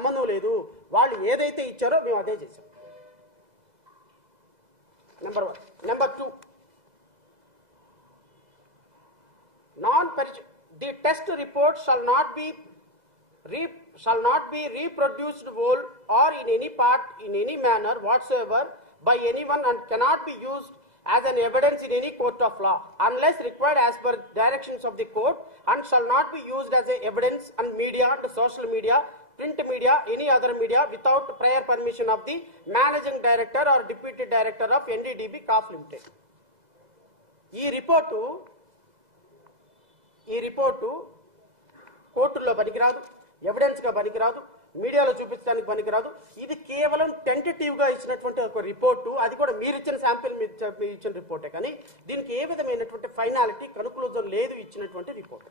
సంబంధం లేదు, వాళ్ళు ఏదైతే ఇచ్చారో మేము అదే చేసాం. Number 1. Number 2, the test report shall not be reproduced whole or in any part in any manner whatsoever by anyone and cannot be used as an evidence in any court of law unless required as per directions of the court, and shall not be used as a evidence on media and social media, print media, any other media without prior permission of the managing director or deputy director of NDDB CAF Limited. ఈ report కోర్టుల్లో పనికిరాదు, ఎవిడెన్స్గా పనికిరాదు, మీడియాలో చూపించడానికి పనికిరాదు. ఇది కేవలం టెంటేటివ్గా ఇచ్చినటువంటి ఒక రిపోర్టు, అది కూడా మీరు ఇచ్చిన శాంపిల్ ఇచ్చిన రిపోర్టే, కానీ దీనికి ఏ విధమైనటువంటి ఫైనాలిటీ కన్క్లూజన్ లేదు ఇచ్చినటువంటి రిపోర్ట్.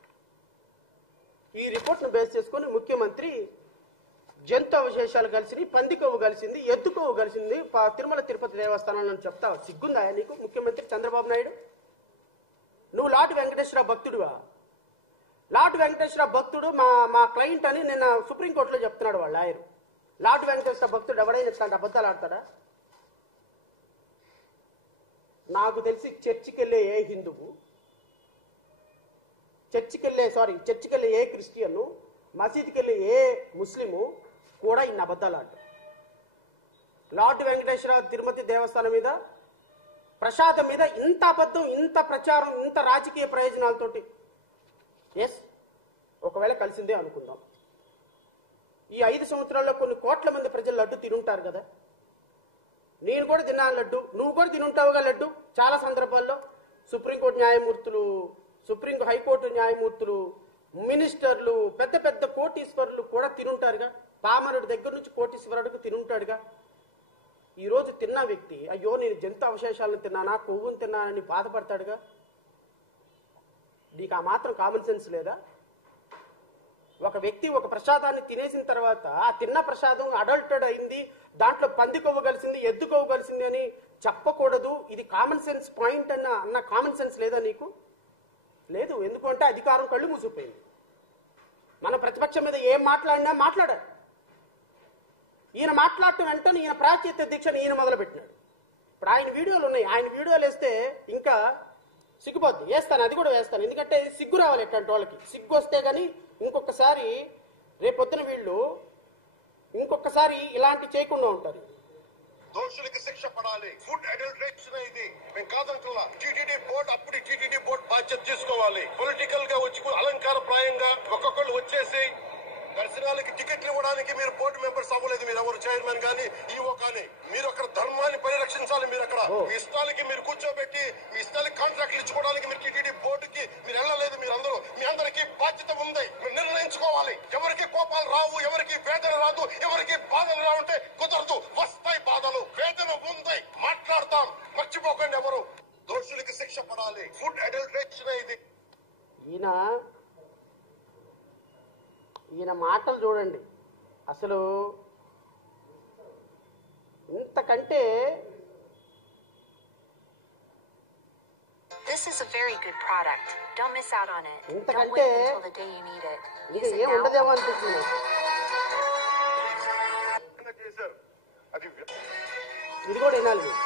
ఈ రిపోర్ట్ను బేస్ చేసుకొని ముఖ్యమంత్రి జంతు అవశేషాలు కలిసి, పందికొవ్వు కలిసింది, ఎద్దుకొవ్వు కలిసింది తిరుమల తిరుపతి దేవస్థానంలో చెప్తావు. సిగ్గుందా నీకు ముఖ్యమంత్రి చంద్రబాబు నాయుడు? నువ్వు లాటి వెంకటేశ్వర భక్తుడువా? లాటు వెంకటేశ్వర భక్తుడు మా క్లయింట్ అని నిన్న సుప్రీంకోర్టులో చెప్తున్నాడు వాళ్ళ లాయర్. లాటు వెంకటేశ్వర భక్తుడు ఎవడైనా ఇట్లాంటి అబద్ధాలు ఆడతాడా? నాకు తెలిసి చర్చికి వెళ్ళే ఏ హిందువు, చర్చికి వెళ్ళే ఏ క్రిస్టియన్, మసీద్కి వెళ్ళే ఏ ముస్లిము కూడా ఇన్ని అబద్ధాలు ఆడతారు. లాటు వెంకటేశ్వర తిరుమతి దేవస్థానం మీద, ప్రసాదం మీద ఇంత అబద్ధం, ఇంత ప్రచారం, ఇంత రాజకీయ ప్రయోజనాలతోటి. ఎస్, ఒకవేళ కలిసిందే అనుకుందాం. ఈ 5 సంవత్సరాల్లో కొన్ని కోట్ల మంది ప్రజలు లడ్డు తినుంటారు కదా. నేను కూడా తిన్నాను లడ్డు, నువ్వు కూడా తినుంటావుగా లడ్డు. చాలా సందర్భాల్లో హైకోర్టు న్యాయమూర్తులు, మినిస్టర్లు, పెద్ద పెద్ద కోటీశ్వరులు కూడా తినుంటారుగా. పామరుడి దగ్గర నుంచి కోటీశ్వరుడికి తినుంటాడుగా. ఈరోజు తిన్న వ్యక్తి అయ్యో నేను జంతు అవశేషాలను తిన్నానా, కొవ్వును తిన్నానని బాధపడతాడుగా. నీకు ఆ మాత్రం కామన్ సెన్స్ లేదా? ఒక వ్యక్తి ఒక ప్రసాదాన్ని తినేసిన తర్వాత ఆ తిన్న ప్రసాదం అడల్టెడ్ అయింది, దాంట్లో పంది కొవ్వు కలిసింది, ఎద్దు కొవ్వు కలిసింది అని చెప్పకూడదు. ఇది కామన్ సెన్స్ పాయింట్ అన్న కామన్ సెన్స్ లేదా నీకు? లేదు. ఎందుకంటే అధికారం కళ్ళు మూసిపోయింది. మన ప్రతిపక్షం మీద ఏం మాట్లాడినా మాట్లాడారు. ఈయన మాట్లాడటం వెంటనే ఈయన ప్రాచ్యత దీక్షను ఈయన మొదలుపెట్టినాడు. ఇప్పుడు ఆయన వీడియోలు ఉన్నాయి, ఆయన వీడియోలు వేస్తే ఇంకా సిగ్గుపోద్ది. వేస్తాను, అది కూడా వేస్తాను. ఎందుకంటే సిగ్గు రావాలి ఎట్లాంటి వాళ్ళకి. సిగ్గు వస్తే కానీ ఇంకొకసారి రేపొద్దున వీళ్ళు ఇంకొకసారి ఇలాంటి చేయకుండా ఉంటారు. దోషులకి శిక్ష పడాలి. ఫుడ్ అడల్టరేషన్ ఇది మేము కాదంటున్నా. టీటీడీ బోర్డు అప్పుడు టీటీడీ బోర్డు బాధ్యత తీసుకోవాలి. పొలిటికల్ గా వచ్చి అలంకారప్రాయంగా ఒక్కొక్కళ్ళు వచ్చేసి దర్శనాలకి టికెట్లు ఇవ్వడానికి మీరు బోర్డు మెంబర్స్ అవ్వలేదు. మీరు ఎవరు చైర్మన్ కానీ ఈవో కానీ మీరు అక్కడ ధర్మాన్ని పరిరక్షించాలి. మీరు అక్కడ మీ ఇష్టాలకి మీరు కూర్చోబెట్టి మీ ఇష్టాలకి కాంట్రాక్ట్లు ఇచ్చుకోవడానికి మీరు టీటీడీ బోర్డుకి మీరు వెళ్ళలేదు. మీరు అందరూ మీ అందరికీ బాధ్యత ఉంది. మీరు నిర్ణయించుకోవాలి. ఎవరికి కోపాలు రావు, ఎవరికి వేదన రాదు, ఎవరికి బాధలు రావుంటే కుదరదు. వస్తాయి బాధలు, వేదన ఉంది, మాట్లాడతాం. మర్చిపోకండి, ఎవరు దోషులకి శిక్ష పడాలి. ఫుడ్ అడల్టరేషన్ ఇది. ఈయన మాటలు చూడండి. అసలు ఇంతకంటే This is a very good product. Don't miss out on it. Don't ఇంతకంటే wait until the day you need it. ఇది Use it ఏం now. ఉండదేమో అనిపిస్తుంది. ఇది కూడా వినాలి మీరు.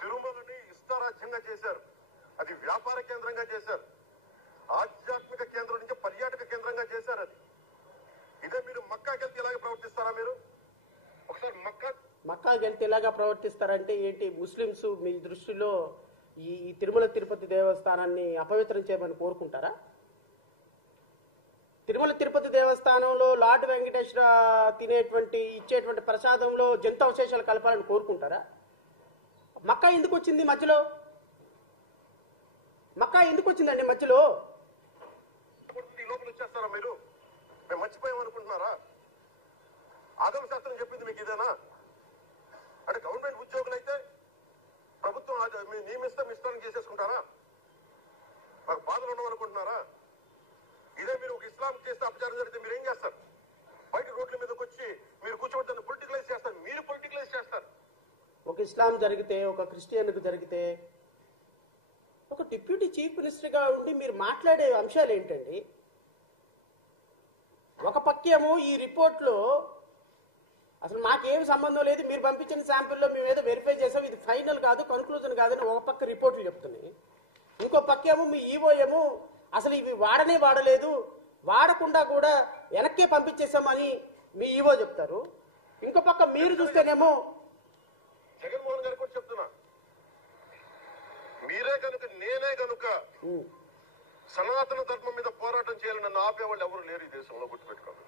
తిరుమలని ఇష్టారాజ్యంగా చేశారు. అది వ్యాపార కేంద్రంగా చేశారు. ఆధ్యాత్మిక కేంద్రం నుంచి పర్యాటక కేంద్రంగా చేశారు. అది ఇదే మీరు మక్కాకి వెళ్తే ఇలాగే ప్రవర్తిస్తారా? మీరు ఒకసారి మక్కాకి వెళ్తే ఇలాగా ప్రవర్తిస్తారంటే ఏంటి? ముస్లింస్ మీ దృష్టిలో ఈ తిరుమల తిరుపతి దేవస్థానాన్ని అపవిత్రం చేయమని కోరుకుంటారా? తిరుమల తిరుపతి దేవస్థానంలో లార్డ్ వెంకటేశ్వర ఇచ్చేటువంటి ప్రసాదంలో జంతు అవశేషాలు కలపాలని కోరుకుంటారా? మక్కా ఎందుకు వచ్చింది మధ్యలో? మక్కా ఎందుకు వచ్చిందండి మధ్యలో? లోపల వచ్చేస్తారా మీరు? మేము మర్చిపోయామనుకుంటున్నారా? ఆగమ శాస్త్రం చెప్పింది మీకు ఇదేనా? అంటే గవర్నమెంట్ ఉద్యోగులు అయితే ప్రభుత్వం నియమిస్తే మిస్టర్ని చేసేసుకుంటారా? మాకు బాధలు ఉండవనుకుంటున్నారా? ఇదే మీరు ఒక ఇస్లాం చేస్తే అపచారం జరిగితే మీరు ఏం చేస్తారు? బయట రోడ్ల మీదకి వచ్చి మీరు కూర్చోబెట్టి పొలిటికలైజ్ చేస్తారు. మీరు పొలిటికలైజ్ చేస్తారు. ఒక ఇస్లాం జరిగితే, ఒక క్రిస్టియన్కు జరిగితే డిప్యూటీ చీఫ్ మినిస్టర్గా ఉండి మీరు మాట్లాడే అంశాలు ఏంటండి? ఒక పక్కేమో ఈ రిపోర్ట్లో అసలు మాకేమి సంబంధం లేదు, మీరు పంపించిన శాంపిల్లో మేము ఏదో వెరిఫై చేసాం, ఇది ఫైనల్ కాదు, కన్క్లూజన్ కాదని ఒక పక్క రిపోర్ట్లు చెప్తున్నాయి. ఇంకో పక్కేమో మీ ఈవో ఏమో అసలు ఇవి వాడలేదు, వాడకుండా కూడా వెనక్కే పంపించేసామని మీ ఈవో చెప్తారు. ఇంకో పక్క మీరు చూస్తేనేమో జగన్మోహన్ గారు కూడా చెప్తున్నా, మీరే కనుక నేనే కనుక సనాతన ధర్మం మీద పోరాటం చేయాలని నన్ను ఆపేవాళ్ళు ఎవరు లేరు ఈ దేశంలో, గుర్తుపెట్టుకోండి.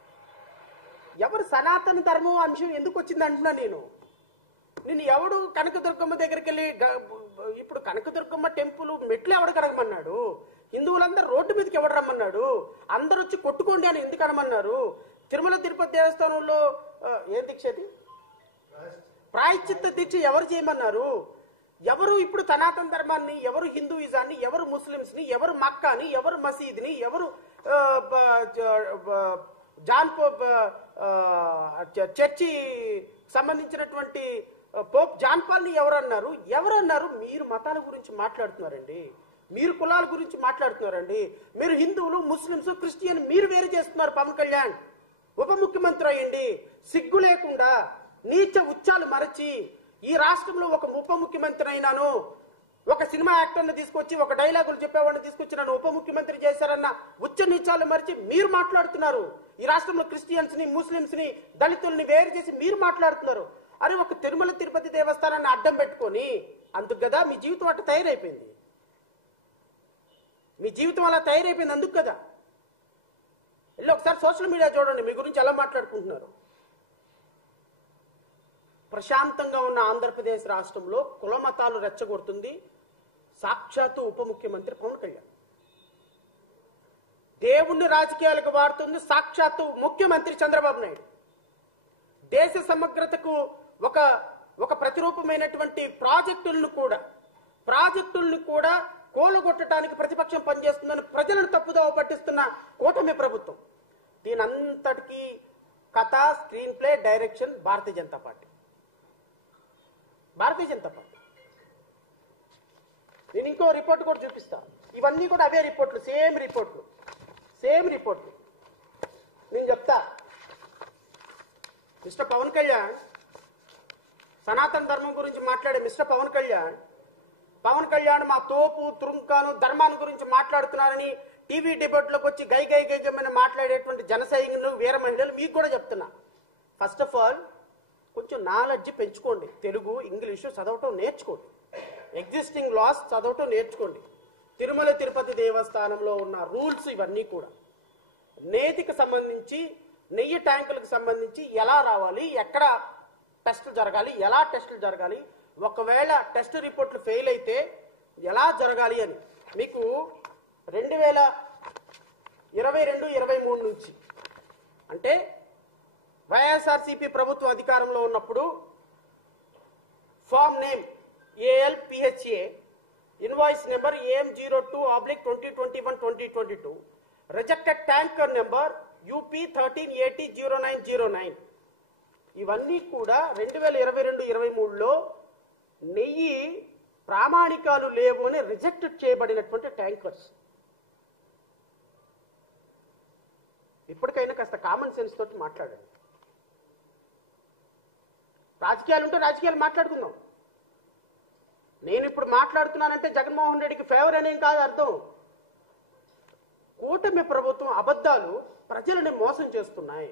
ఎవరు సనాతన ధర్మం అంశం ఎందుకు వచ్చింది అంటున్నా నేను ఎవడు కనకదుర్గమ్మ దగ్గరికి వెళ్ళి ఇప్పుడు కనకదుర్గమ్మ టెంపుల్ మెట్లు ఎవడు కడగమన్నాడు? హిందువులందరూ రోడ్డు మీదకి ఎవడు రమ్మన్నాడు? అందరూ వచ్చి కొట్టుకోండి అని ఎందుకు అనమన్నారు? తిరుమల తిరుపతి దేవస్థానంలో ఏ దీక్ష అది? ప్రాయశ్చిత్త దీక్ష ఎవరు చేయమన్నారు? ఎవరు ఇప్పుడు సనాతన ధర్మాన్ని, ఎవరు హిందూయిజాన్ని, ఎవరు ముస్లింస్ ని, ఎవరు మక్కాని, ఎవరు మసీద్ని, ఎవరు చర్చి సంబంధించినటువంటి పోప్ జాన్ పాల్ ని ఎవరన్నారు? మీరు మతాల గురించి మాట్లాడుతున్నారండి, మీరు కులాల గురించి మాట్లాడుతున్నారండి, మీరు హిందువులు, ముస్లింస్, క్రిస్టియన్ మీరు వేరు చేస్తున్నారు. పవన్ కళ్యాణ్ ఉప ముఖ్యమంత్రి అయ్యండి, సిగ్గు లేకుండా నీచ ఉచ్చాలు మరచి ఈ రాష్ట్రంలో ఒక ఉప ముఖ్యమంత్రి అయినాను, ఒక సినిమా యాక్టర్ని తీసుకొచ్చి ఒక డైలాగులు చెప్పేవాడిని తీసుకొచ్చి నన్ను ఉప ముఖ్యమంత్రి చేశారన్న ఉచ్చ నీచాలు మరిచి మీరు మాట్లాడుతున్నారు. ఈ రాష్ట్రంలో క్రిస్టియన్స్ ని, ముస్లింస్ ని, దళితుల్ని వేరు చేసి మీరు మాట్లాడుతున్నారు. అరే ఒక తిరుమల తిరుపతి దేవస్థానాన్ని అడ్డం పెట్టుకొని, అందుకు కదా మీ జీవితం అట్లా తయారైపోయింది, మీ జీవితం అలా తయారైపోయింది అందుకు కదా. వెళ్ళి ఒకసారి సోషల్ మీడియా చూడండి, మీ గురించి ఎలా మాట్లాడుకుంటున్నారు. ప్రశాంతంగా ఉన్న ఆంధ్రప్రదేశ్ రాష్ట్రంలో కుల మతాలు రెచ్చగొడుతుంది సాక్షాత్తు ఉప ముఖ్యమంత్రి పవన్ కళ్యాణ్. దేవుణ్ణి రాజకీయాలకు వాడుతుంది సాక్షాత్తు ముఖ్యమంత్రి చంద్రబాబు నాయుడు. దేశ సమగ్రతకు ఒక ప్రతిరూపమైనటువంటి ప్రాజెక్టులను కూడా కూలగొట్టడానికి ప్రతిపక్షం పనిచేస్తుందని ప్రజలను తప్పుదోవ పట్టిస్తున్న కూటమి ప్రభుత్వం. దీని అంతటికీ కథ, screen play, direction Bharatiya Janata party. నేను ఇంకో రిపోర్ట్ కూడా చూపిస్తా. ఇవన్నీ కూడా అవే రిపోర్ట్లు, సేమ్ రిపోర్ట్లు నేను చెప్తా. మిస్టర్ పవన్ కళ్యాణ్, సనాతన ధర్మం గురించి మాట్లాడే మిస్టర్ పవన్ కళ్యాణ్ మా తోపు తురుంకాను ధర్మాన్ని గురించి మాట్లాడుతున్నారని టీవీ డిబేట్లోకి వచ్చి గైగమైన మాట్లాడేటువంటి జన సైనికులు, వీర మహిళలు మీకు కూడా చెప్తున్నా. ఫస్ట్ ఆఫ్ ఆల్ కొంచెం నాలెడ్జ్ పెంచుకోండి, తెలుగు ఇంగ్లీషు చదవటం నేర్చుకోండి, ఎగ్జిస్టింగ్ లాస్ చదవటం నేర్చుకోండి. తిరుమల తిరుపతి దేవస్థానంలో ఉన్న రూల్స్ ఇవన్నీ కూడా నేతికి సంబంధించి, నెయ్యి ట్యాంకులకు సంబంధించి ఎలా రావాలి, ఎక్కడ టెస్టులు జరగాలి, ఒకవేళ టెస్ట్ రిపోర్ట్లు ఫెయిల్ అయితే ఎలా జరగాలి అని మీకు 2022-23 నుంచి, అంటే వైఎస్ఆర్సీపీ ప్రభుత్వ అధికారంలో ఉన్నప్పుడు form name ALPHA, invoice number AM02/2021-2022, rejected tanker number UP13800909. ఇవన్నీ కూడా 2022-23లో నెయ్యి ప్రామాణికాలు లేవు అని రిజెక్ట్ చేయబడినటువంటి ట్యాంకర్స్. ఇప్పటికైనా కాస్త కామన్ సెన్స్ తోటి మాట్లాడండి. రాజకీయాలు ఉంటే రాజకీయాలు మాట్లాడుకుందాం. నేను ఇప్పుడు మాట్లాడుతున్నానంటే జగన్మోహన్ రెడ్డికి ఫేవర్ అనేం కాదు అర్థం. కూటమి ప్రభుత్వం అబద్ధాలు ప్రజలని మోసం చేస్తున్నాయి,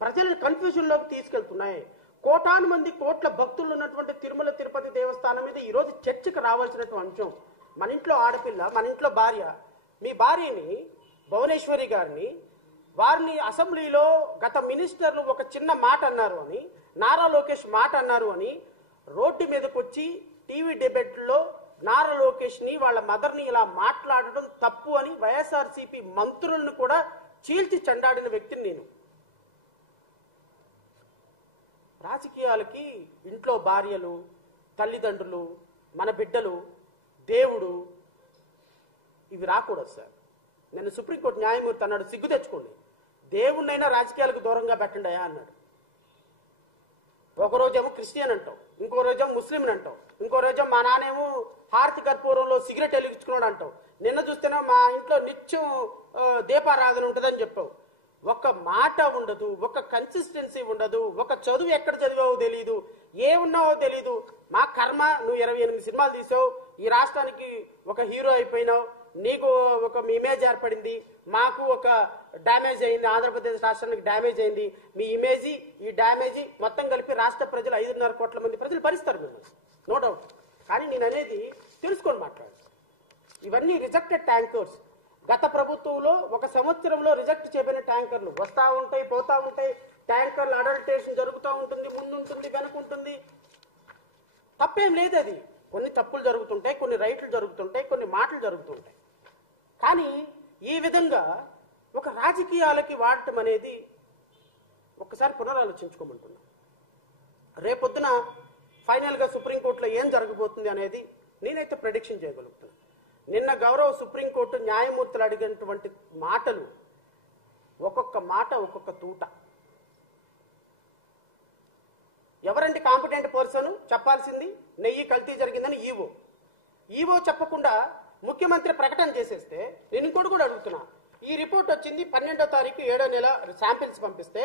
ప్రజలను కన్ఫ్యూజన్లోకి తీసుకెళ్తున్నాయి. కోటాను మంది కోట్ల భక్తులు ఉన్నటువంటి తిరుమల తిరుపతి దేవస్థానం మీద ఈరోజు చర్చకు రావాల్సినటువంటి అంశం. మన ఇంట్లో ఆడపిల్ల, మన ఇంట్లో భార్య, మీ భార్యని భువనేశ్వరి గారిని, వారిని అసెంబ్లీలో గత మినిస్టర్లు ఒక చిన్న మాట అన్నారు అని, నారా లోకేష్ మాట అన్నారు అని రోడ్డు మీదకి వచ్చి టీవీ డిబేట్లో నారా లోకేష్ ని, వాళ్ళ మదర్ని ఇలా మాట్లాడడం తప్పు అని వైఎస్ఆర్సీపీ మంత్రులను కూడా చీల్చి చెండాడిన వ్యక్తిని నేను. రాజకీయాలకి ఇంట్లో భార్యలు, తల్లిదండ్రులు, మన బిడ్డలు, దేవుడు ఇవి రాకూడదు సార్. నేను సుప్రీంకోర్టు న్యాయమూర్తి అన్నాడు, సిగ్గు తెచ్చుకోండి, దేవుణ్ణైనా రాజకీయాలకు దూరంగా పెట్టండి అన్నాడు. ఒక రోజేమో క్రిస్టియన్ అంటాం, ఇంకో రోజేమో ముస్లిం అంటాం, ఇంకో రోజేమో మా నానేమో హారతి కర్పూరంలో సిగరెట్ వెలిగించుకున్నాడు అంటావు. నిన్న చూస్తేనే మా ఇంట్లో నిత్యం దీపారాధన ఉంటుందని చెప్పావు. ఒక మాట ఉండదు, ఒక కన్సిస్టెన్సీ ఉండదు, ఒక చదువు ఎక్కడ చదివావో తెలియదు, ఏమున్నావో తెలీదు. మా కర్మ, నువ్వు 28 సినిమాలు తీసావు, ఈ రాష్ట్రానికి ఒక హీరో అయిపోయినావు, నీకు ఒక ఇమేజ్ ఏర్పడింది, మాకు ఒక డ్యామేజ్ అయింది, ఆంధ్రప్రదేశ్ రాష్ట్రానికి డ్యామేజ్ అయింది. మీ ఇమేజీ ఈ డ్యామేజీ మొత్తం కలిపి రాష్ట్ర ప్రజలు 5.5 కోట్ల మంది ప్రజలు భరిస్తారు మిమ్మల్ని, నో డౌట్. కానీ నేను అనేది తెలుసుకొని మాట్లాడు. ఇవన్నీ రిజెక్టెడ్ ట్యాంకర్స్. గత ప్రభుత్వంలో 1 సంవత్సరంలో రిజెక్ట్ చేయబడిన ట్యాంకర్లు వస్తూ ఉంటాయి, పోతా ఉంటాయి. ట్యాంకర్లు అడల్టేషన్ జరుగుతూ ఉంటుంది, ముందుంటుంది, వెనుకుంటుంది. తప్పేం లేదు. అది కొన్ని తప్పులు జరుగుతుంటాయి, కొన్ని రైట్లు జరుగుతుంటాయి, కొన్ని మాటలు జరుగుతుంటాయి. కానీ ఈ విధంగా ఒక రాజకీయాలకి వాడటం అనేది ఒక్కసారి పునరాలోచించుకోమంటున్నాను. రేపొద్దున ఫైనల్గా సుప్రీంకోర్టులో ఏం జరగబోతుంది అనేది నేనైతే ప్రెడిక్షన్ చేయగలుగుతున్నాను. నిన్న గౌరవ సుప్రీంకోర్టు న్యాయమూర్తులు అడిగినటువంటి మాటలు, ఒక్కొక్క మాట ఒక్కొక్క తూట. ఎవరంటే కాంపిటెంట్ పర్సన్ చెప్పాల్సింది? నెయ్యి కల్తీ జరిగిందని ఈవో చెప్పకుండా ముఖ్యమంత్రి ప్రకటన చేసేస్తే నేను ఇంకోటి కూడా అడుగుతున్నా. ఈ రిపోర్ట్ వచ్చింది 12వ తారీఖు 7వ నెల శాంపిల్స్ పంపిస్తే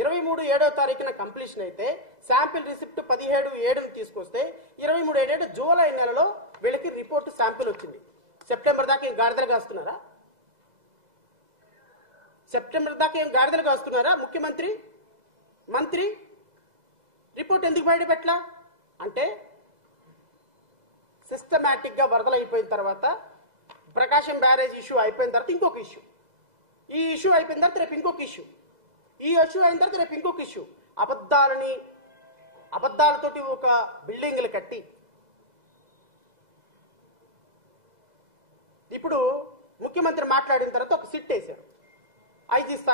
23 7వ తారీఖున కంప్లీషన్ అయితే శాంపిల్ రిసిప్ట్ 17/7 తీసుకొస్తే 23 జూలై నెలలో వీళ్ళకి రిపోర్ట్ శాంపిల్ వచ్చింది. సెప్టెంబర్ దాకా ఏం గాడిదలు కాస్తున్నారా? సెప్టెంబర్ దాకా ఏం గాడిదలు కాస్తున్నారా? ముఖ్యమంత్రి, మంత్రి రిపోర్ట్ ఎందుకు బయట పెట్టలా? అంటే సిస్టమేటిక్ గా వరదలు అయిపోయిన తర్వాత, ప్రకాశం బ్యారేజ్ ఇష్యూ అయిపోయిన తర్వాత ఇంకొక ఇష్యూ, ఈ ఇష్యూ అయిపోయిన తర్వాత రేపు ఇంకొక ఇష్యూ, ఈ ఇష్యూ అయిన తర్వాత రేపు ఇంకొక ఇష్యూ. అబద్ధాలతోటి ఒక బిల్డింగ్లు కట్టి ఇప్పుడు ముఖ్యమంత్రి మాట్లాడిన తర్వాత ఒక సిట్ వేశారు. ఐజీ